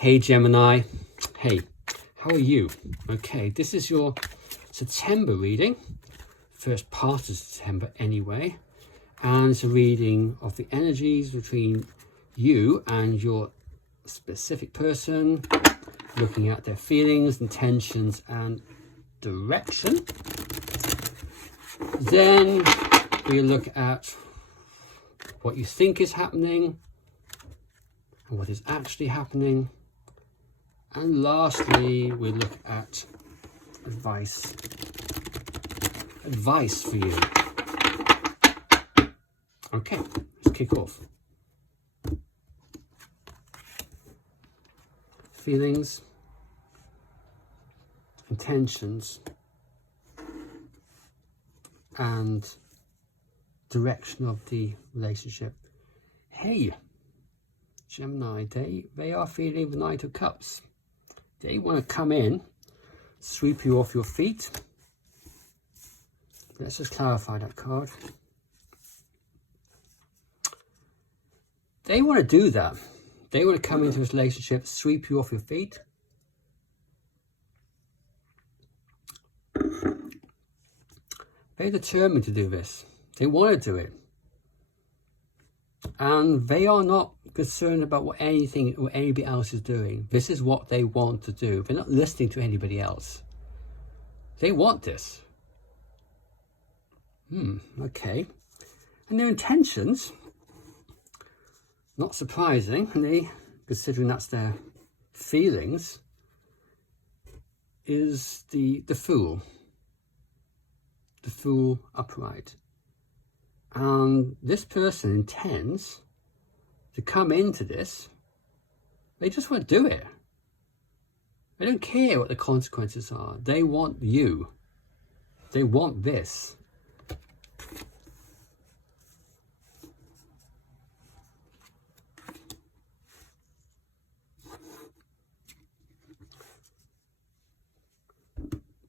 Hey Gemini, hey, how are you? Okay, this is your September reading, first part of September anyway, and it's a reading of the energies between you and your specific person, looking at their feelings, intentions and direction. Then we look at what you think is happening and what is actually happening. And lastly, we look at advice for you. Okay, let's kick off. Feelings, intentions, and direction of the relationship. Hey, Gemini, they are feeling the Knight of Cups. They want to come in, sweep you off your feet. Let's just clarify that card. They want to do that. They want to come into this relationship, sweep you off your feet. They're determined to do this. They want to do it. And they are not concerned about what anybody else is doing. This is what they want to do. They're not listening to anybody else. They want this. Okay. And their intentions, not surprisingly, considering that's their feelings, is the Fool. The Fool upright. And this person intends to come into this. They just want to do it. They don't care what the consequences are. They want you. They want this.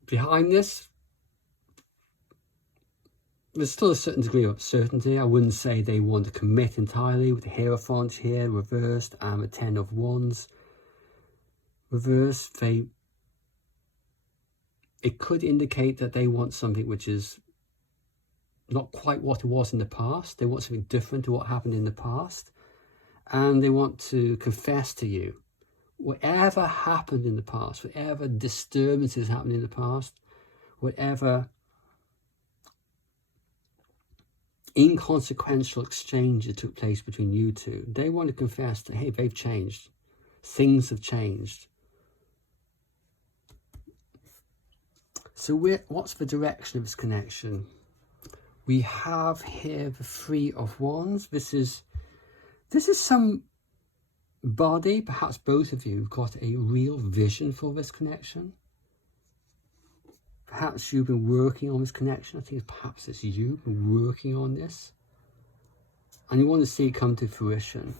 Behind this, there's still a certain degree of certainty. I wouldn't say they want to commit entirely with the Hierophant here reversed and the Ten of Wands reversed. It could indicate that they want something which is not quite what it was in the past. They want something different to what happened in the past. And they want to confess to you whatever happened in the past, whatever disturbances happened in the past, whatever inconsequential exchanges took place between you two. They want to confess that, hey, they've changed. Things have changed. So what's the direction of this connection? We have here the Three of Wands. This is somebody, perhaps both of you, who've got a real vision for this connection. Perhaps you've been working on this connection. I think perhaps it's you been working on this. And you want to see it come to fruition.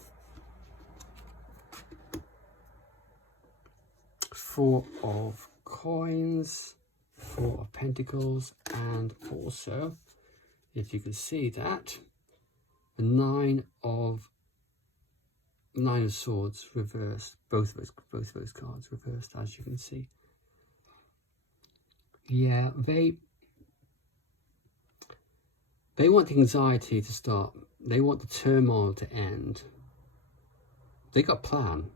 Four of Coins, Four of Pentacles, and also, if you can see that, the Nine of Swords reversed. Both of those cards reversed, as you can see. Yeah, they want the anxiety to stop. They want the turmoil to end. They got a plan.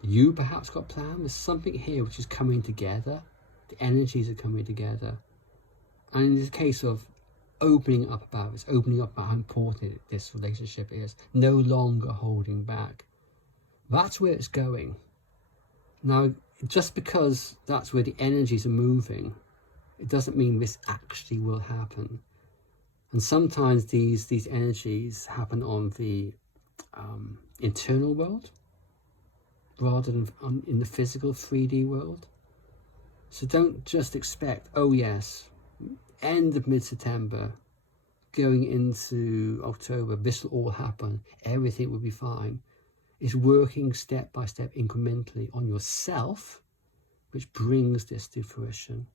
You perhaps got a plan. There's something here which is coming together. The energies are coming together. And it's a case of opening up about this, opening up about how important this relationship is. No longer holding back. That's where it's going. Now, just because that's where the energies are moving, it doesn't mean this actually will happen. And sometimes these energies happen on the internal world rather than in the physical 3D world. So don't just expect, oh yes, end of mid-September, going into October, this will all happen, everything will be fine. It's working step by step, incrementally on yourself, which brings this to fruition.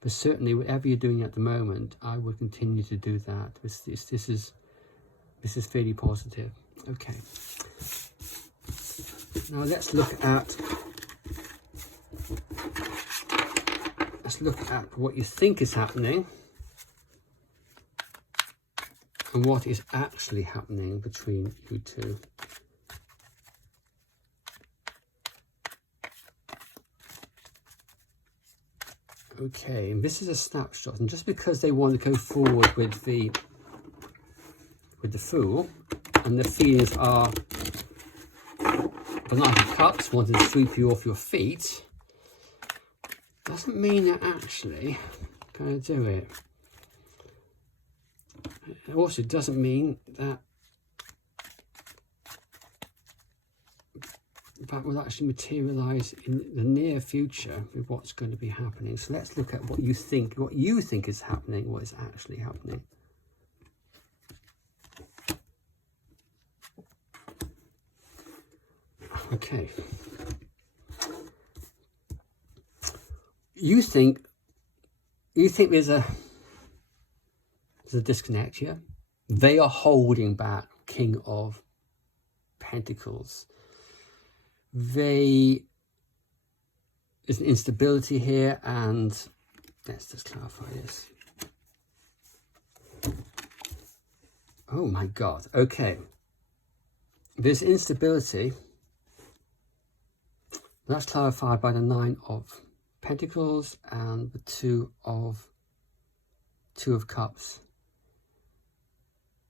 But certainly, whatever you're doing at the moment, I would continue to do that. This is fairly positive. Okay. Now let's look at what you think is happening and what is actually happening between you two. Okay, and this is a snapshot, and just because they want to go forward with the Fool, and the feelings are the Knight of Cups wanting to sweep you off your feet, doesn't mean they're actually going to do it. It also doesn't mean that that will actually materialize in the near future with what's going to be happening. So let's look at what you think is happening, what is actually happening. Okay. You think there's a disconnect here. They are holding back King of Pentacles. There's an instability here, and let's just clarify this. Oh my God. Okay. There's instability. That's clarified by the Nine of Pentacles and the Two of Cups.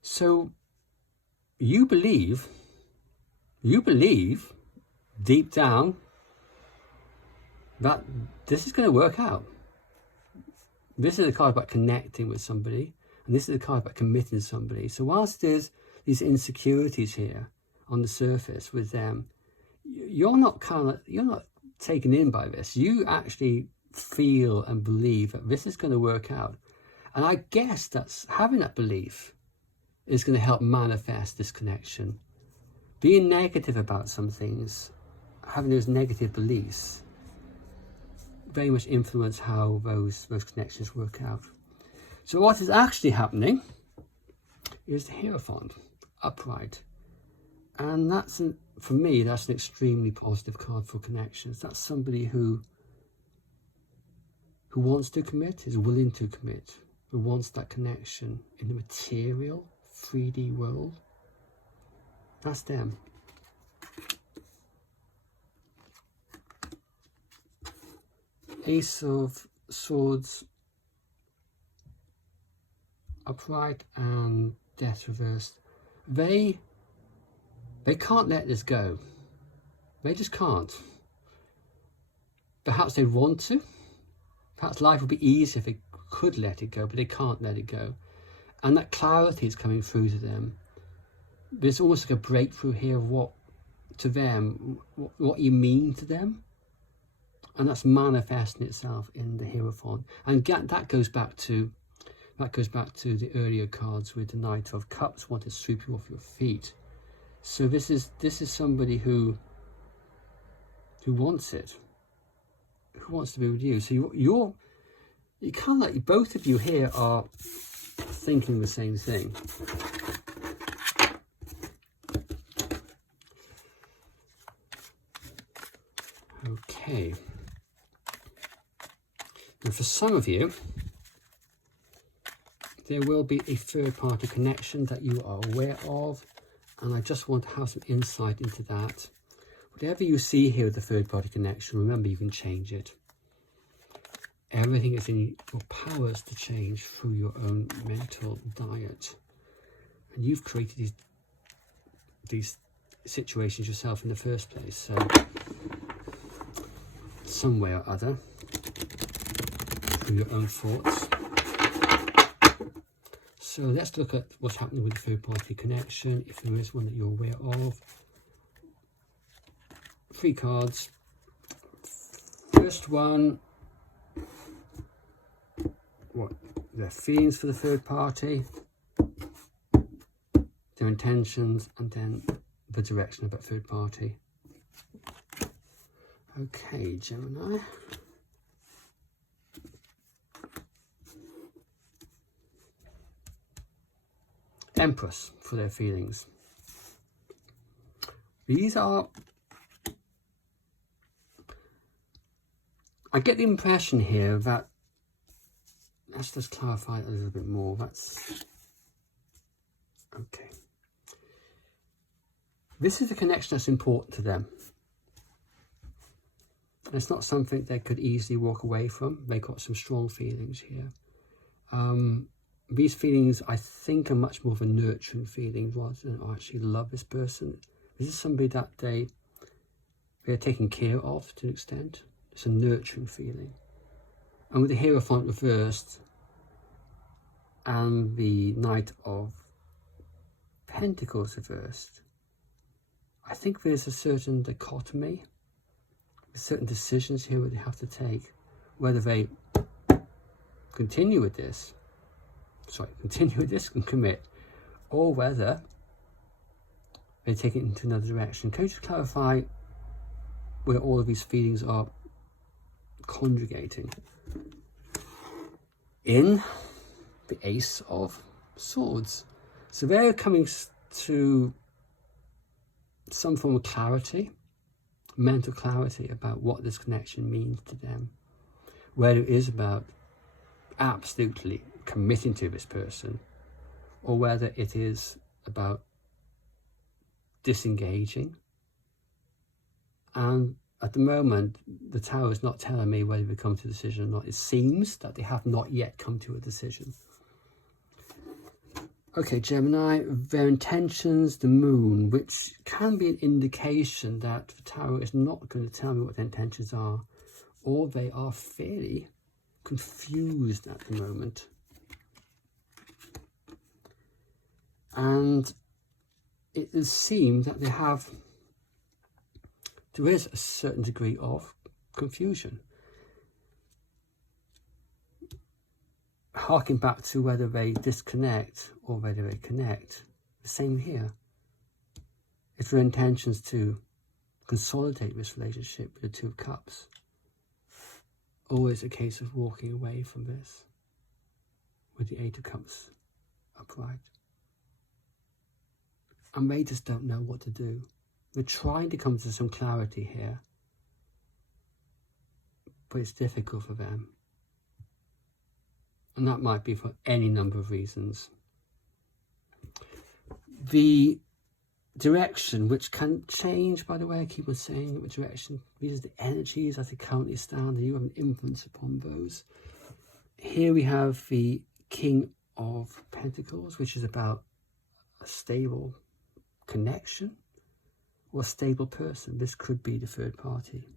So you believe deep down that this is going to work out. This is a card about connecting with somebody, and this is a card about committing to somebody. So whilst there's these insecurities here on the surface with them, you're not taken in by this. You actually feel and believe that this is going to work out. And I guess that's having that belief is going to help manifest this connection. Being negative about some things, having those negative beliefs, very much influence how those connections work out. So what is actually happening is the Hierophant upright. And for me, that's an extremely positive card for connections. That's somebody who wants to commit, is willing to commit, who wants that connection in the material 3D world. That's them. Ace of Swords upright and Death reversed. They can't let this go. They just can't. Perhaps they want to. Perhaps life would be easier if they could let it go, but they can't let it go. And that clarity is coming through to them. There's almost like a breakthrough here of what you mean to them. And that's manifesting itself in the Hierophant. And that goes back to the earlier cards with the Knight of Cups wanting to sweep you off your feet. So this is somebody who wants it, who wants to be with you. So you kind of like, both of you here are thinking the same thing. Okay. And for some of you, there will be a third-party connection that you are aware of, and I just want to have some insight into that. Whatever you see here with the third-party connection, remember you can change it. Everything is in your powers to change through your own mental diet. And you've created these situations yourself in the first place, so some way or other, through your own thoughts. So let's look at what's happening with the third-party connection, if there is one that you're aware of. 3 cards. First one, what their feelings for the third party, their intentions, and then the direction of that third party. Okay, Gemini. Empress for their feelings. These are I get the impression here that, let's just clarify it a little bit more. That's okay. This is a connection that's important to them. It's not something they could easily walk away from. They've got some strong feelings here. These feelings, I think, are much more of a nurturing feeling rather than, I actually love this person. This is somebody that they're taking care of to an extent. It's a nurturing feeling. And with the Hierophant reversed and the Knight of Pentacles reversed, I think there's a certain dichotomy, certain decisions here that they have to take, whether they continue with this and commit, or whether they take it into another direction. Can you just clarify where all of these feelings are conjugating? In the Ace of Swords. So they're coming to some form of clarity, mental clarity about what this connection means to them. Whether it is about absolutely committing to this person, or whether it is about disengaging. And at the moment, the Tower is not telling me whether they come to a decision or not. It seems that they have not yet come to a decision. Okay, Gemini, their intentions, the Moon, which can be an indication that the Tower is not going to tell me what their intentions are, or they are fairly confused at the moment. And it does seem that there is a certain degree of confusion. Harking back to whether they disconnect or whether they connect, the same here. It's their intentions to consolidate this relationship with the Two of Cups. Always a case of walking away from this with the Eight of Cups upright. And they just don't know what to do. They're trying to come to some clarity here, but it's difficult for them. And that might be for any number of reasons. The direction, which can change, by the way, I keep on saying which direction, these are the energies as they currently stand, and you have an influence upon those. Here we have the King of Pentacles, which is about a stable connection or a stable person. This could be the third party.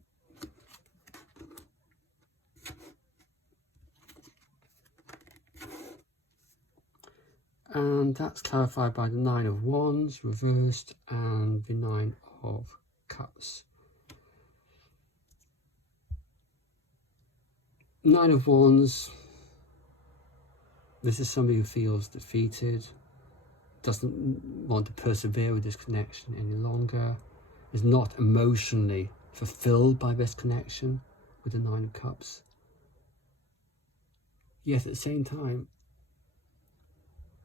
And that's clarified by the Nine of Wands reversed and the Nine of Cups. Nine of Wands, this is somebody who feels defeated, doesn't want to persevere with this connection any longer, is not emotionally fulfilled by this connection with the Nine of Cups. Yet at the same time,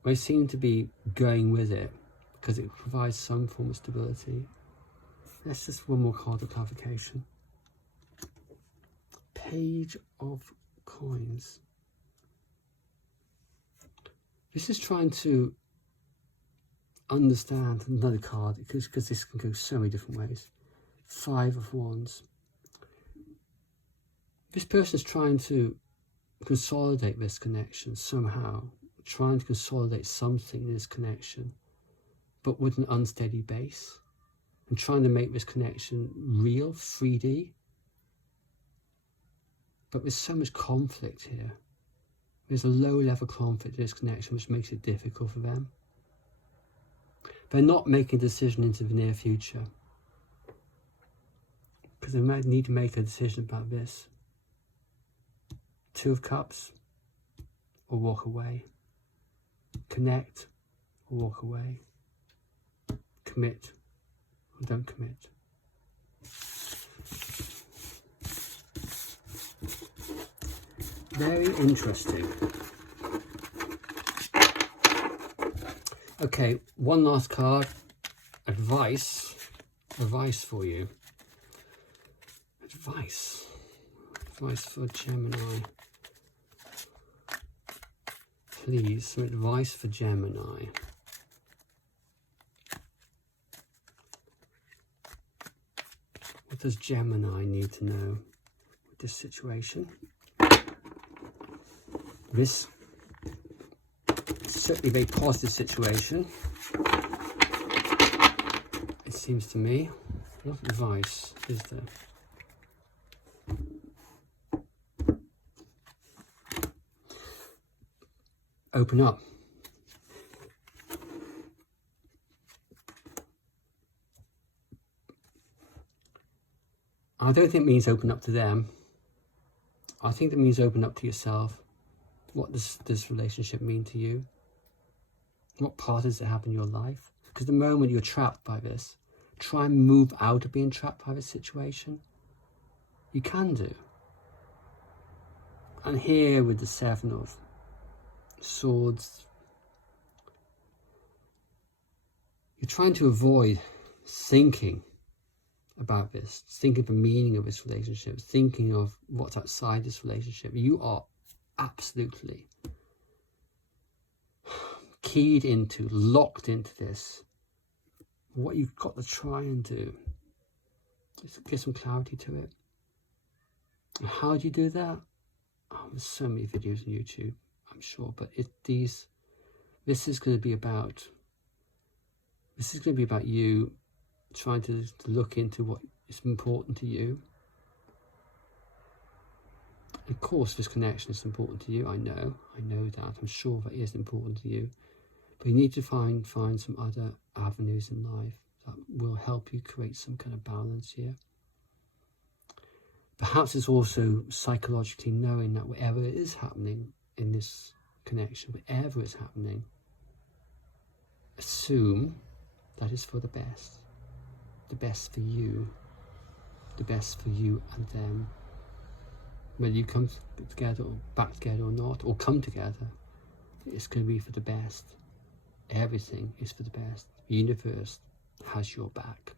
they seem to be going with it because it provides some form of stability. That's just one more card of clarification. Page of Coins. This is trying to understand another card because this can go so many different ways. Five of Wands. This person is trying to consolidate this connection somehow, trying to consolidate something in this connection, but with an unsteady base, and trying to make this connection real, 3D. But there's so much conflict here. There's a low level conflict in this connection which makes it difficult for them. They're not making a decision into the near future because they might need to make a decision about this. Two of Cups or walk away. Connect or walk away. Commit or don't commit. Very interesting. Okay, one last card. Advice for you. Advice Advice for Gemini. Please, some advice for Gemini. What does Gemini need to know with this situation? This is certainly a very positive situation, it seems to me. What advice is there? Open up. I don't think it means open up to them. I think it means open up to yourself. What does this relationship mean to you? What part does it have in your life? Because the moment you're trapped by this, try and move out of being trapped by this situation. You can do. And here with the 7 of Swords, you're trying to avoid thinking about this, thinking of the meaning of this relationship, thinking of what's outside this relationship. You are absolutely keyed into, locked into this. What you've got to try and do is get some clarity to it. And how do you do that? Oh, there's so many videos on YouTube, I'm sure, but this is going to be about you trying to look into what is important to you. Of course, this connection is important to you. I know that. I'm sure that is important to you. But you need to find some other avenues in life that will help you create some kind of balance here. Perhaps it's also psychologically knowing that whatever is happening in this connection, whatever is happening, assume that is for the best for you, the best for you and them. Whether you come together or back together or not, or come together, it's going to be for the best. Everything is for the best. The universe has your back.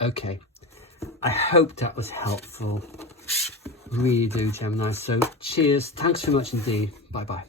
Okay, I hope that was helpful. Really do, Gemini. So cheers. Thanks so much indeed. Bye bye.